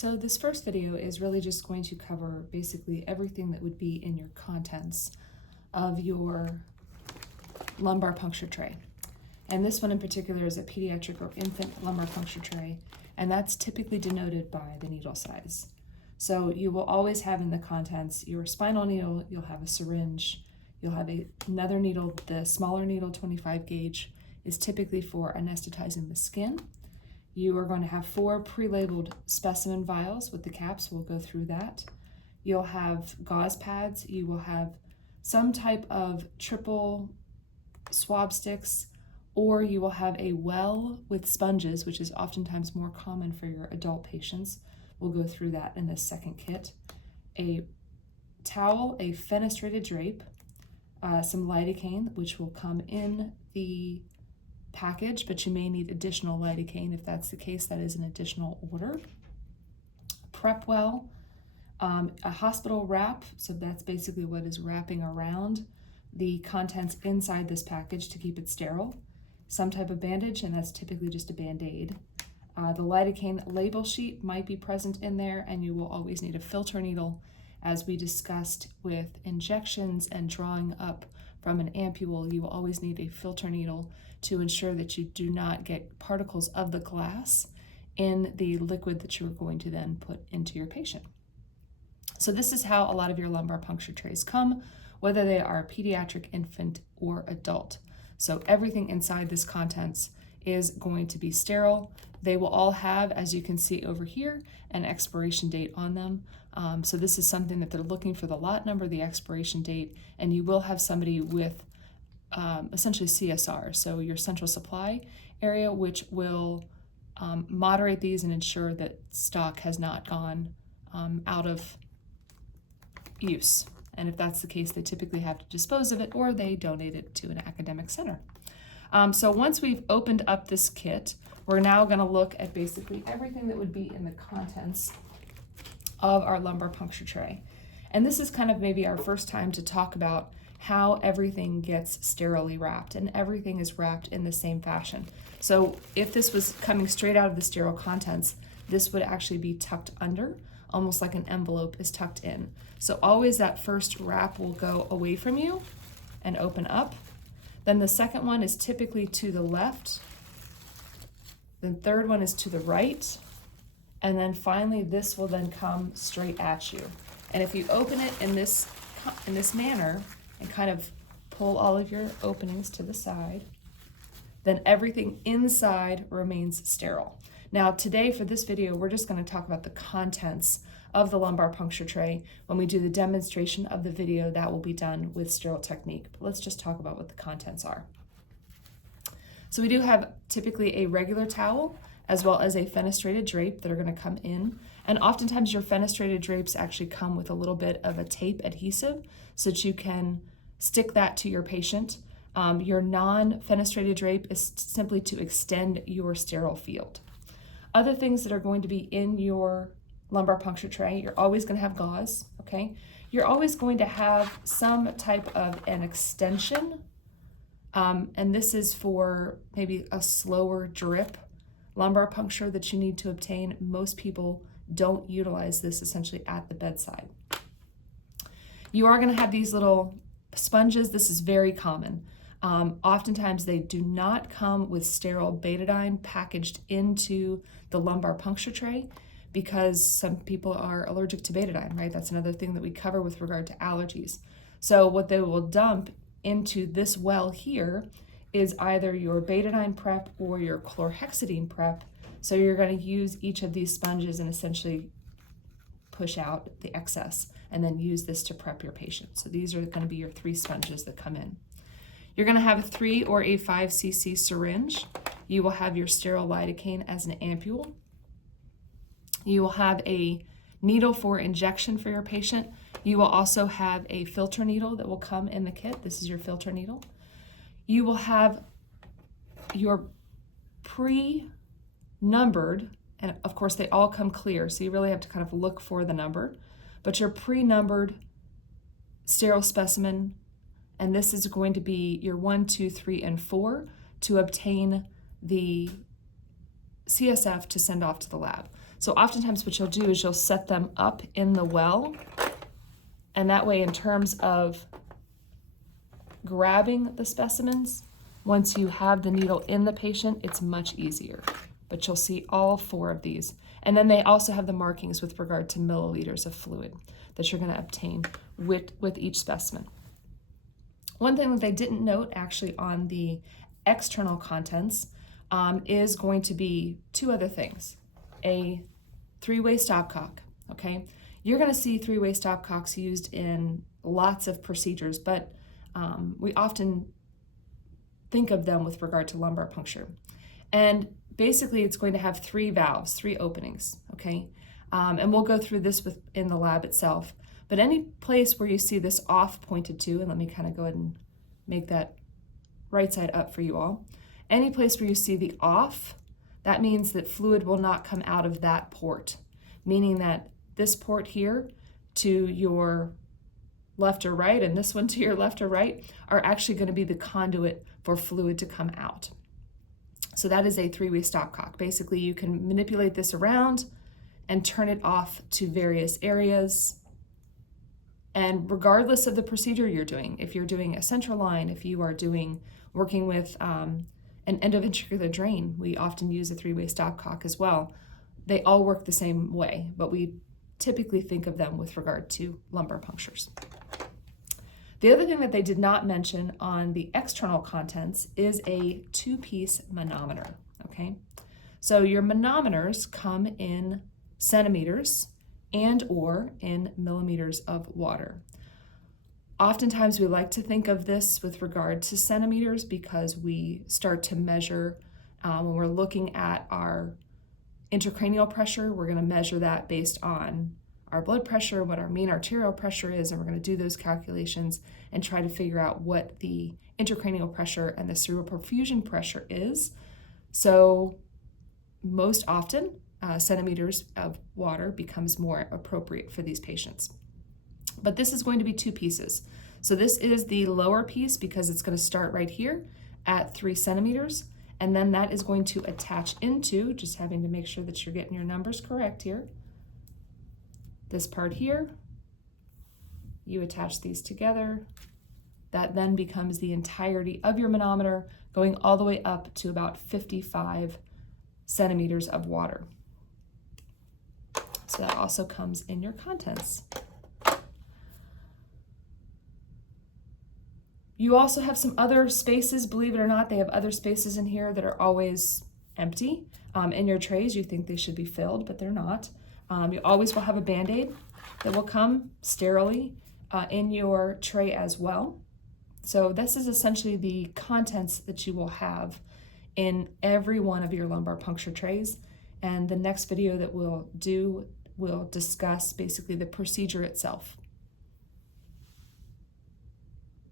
So this first video is really just going to cover basically everything that would be in your contents of your lumbar puncture tray. And this one in particular is a pediatric or infant lumbar puncture tray, and that's typically denoted by the needle size. So you will always have in the contents your spinal needle, you'll have a syringe, you'll have another needle. The smaller needle, 25 gauge, is typically for anesthetizing the skin. You are going to have 4 pre-labeled specimen vials with the caps. We'll go through that. You'll have gauze pads. You will have some type of triple swab sticks, or you will have a well with sponges, which is oftentimes more common for your adult patients. We'll go through that in this second kit. A towel, a fenestrated drape, some lidocaine, which will come in the package, but you may need additional lidocaine. If that's the case, that is an additional order. Prep well, a hospital wrap, so that's basically what is wrapping around the contents inside this package to keep it sterile. Some type of bandage, and that's typically just a Band-Aid. The lidocaine label sheet might be present in there, and you will always need a filter needle, as we discussed with injections and drawing up from an ampule. You will always need a filter needle to ensure that you do not get particles of the glass in the liquid that you are going to then put into your patient. So this is how a lot of your lumbar puncture trays come, whether they are pediatric, infant, or adult. So everything inside this contents is going to be sterile. They will all have, as you can see over here, an expiration date on them. So this is something that they're looking for, the lot number, the expiration date, and you will have somebody with essentially CSR, so your central supply area, which will moderate these and ensure that stock has not gone out of use. And if that's the case, they typically have to dispose of it, or they donate it to an academic center. So once we've opened up this kit, we're now going to look at basically everything that would be in the contents of our lumbar puncture tray. And this is kind of maybe our first time to talk about how everything gets sterilely wrapped, and everything is wrapped in the same fashion. So if this was coming straight out of the sterile contents, this would actually be tucked under, almost like an envelope is tucked in. So always that first wrap will go away from you and open up. Then the second one is typically to the left. The third one is to the right. And then finally, this will then come straight at you. And if you open it in this manner and kind of pull all of your openings to the side, then everything inside remains sterile. Now today for this video, we're just going to talk about the contents of the lumbar puncture tray. When we do the demonstration of the video, that will be done with sterile technique. But let's just talk about what the contents are. So we do have typically a regular towel as well as a fenestrated drape that are going to come in. And oftentimes your fenestrated drapes actually come with a little bit of a tape adhesive so that you can stick that to your patient. Your non-fenestrated drape is simply to extend your sterile field. Other things that are going to be in your lumbar puncture tray, you're always going to have gauze, okay? You're always going to have some type of an extension, and this is for maybe a slower drip lumbar puncture that you need to obtain. Most people don't utilize this essentially at the bedside. You are going to have these little sponges. This is very common. Oftentimes they do not come with sterile betadine packaged into the lumbar puncture tray because some people are allergic to betadine, right? That's another thing that we cover with regard to allergies. So what they will dump into this well here is either your betadine prep or your chlorhexidine prep. So you're going to use each of these sponges and essentially push out the excess and then use this to prep your patient. So these are going to be your 3 sponges that come in. You're going to have a 3 or a 5 cc syringe. You will have your sterile lidocaine as an ampule. You will have a needle for injection for your patient. You will also have a filter needle that will come in the kit. This is your filter needle. You will have your pre-numbered, and of course they all come clear, so you really have to kind of look for the number, but your pre-numbered sterile specimen, and this is going to be your 1, 2, 3, and 4 to obtain the CSF to send off to the lab. So oftentimes what you'll do is you'll set them up in the well, and that way in terms of grabbing the specimens, once you have the needle in the patient, it's much easier. But you'll see all 4 of these. And then they also have the markings with regard to milliliters of fluid that you're going to obtain with each specimen. One thing that they didn't note actually on the external contents is going to be 2 other things. A 3-way stopcock, okay? You're going to see 3-way stopcocks used in lots of procedures, but we often think of them with regard to lumbar puncture. And basically it's going to have 3 valves, 3 openings, okay? And we'll go through this in the lab itself. But any place where you see this off pointed to, and let me kind of go ahead and make that right side up for you all. Any place where you see the off, that means that fluid will not come out of that port, meaning that this port here to your left or right and this one to your left or right are actually going to be the conduit for fluid to come out. So that is a 3-way stopcock. Basically, you can manipulate this around and turn it off to various areas. And regardless of the procedure you're doing, if you're doing a central line, if you are working with an endoventricular drain, we often use a 3-way stopcock as well. They all work the same way, but we typically think of them with regard to lumbar punctures. The other thing that they did not mention on the external contents is a 2-piece manometer, okay? So your manometers come in centimeters and or in millimeters of water. Oftentimes we like to think of this with regard to centimeters because we start to measure when we're looking at our intracranial pressure. We're going to measure that based on our blood pressure, what our mean arterial pressure is, and we're going to do those calculations and try to figure out what the intracranial pressure and the cerebral perfusion pressure is. So most often, centimeters of water becomes more appropriate for these patients. But this is going to be 2 pieces. So this is the lower piece because it's going to start right here at 3 centimeters, and then that is going to attach into, just having to make sure that you're getting your numbers correct here, this part here. You attach these together. That then becomes the entirety of your manometer, going all the way up to about 55 centimeters of water. So that also comes in your contents. You also have some other spaces, believe it or not, they have other spaces in here that are always empty. In your trays, you think they should be filled, but they're not. You always will have a Band-Aid that will come sterilely in your tray as well. So this is essentially the contents that you will have in every one of your lumbar puncture trays. And the next video that we'll do will discuss basically the procedure itself.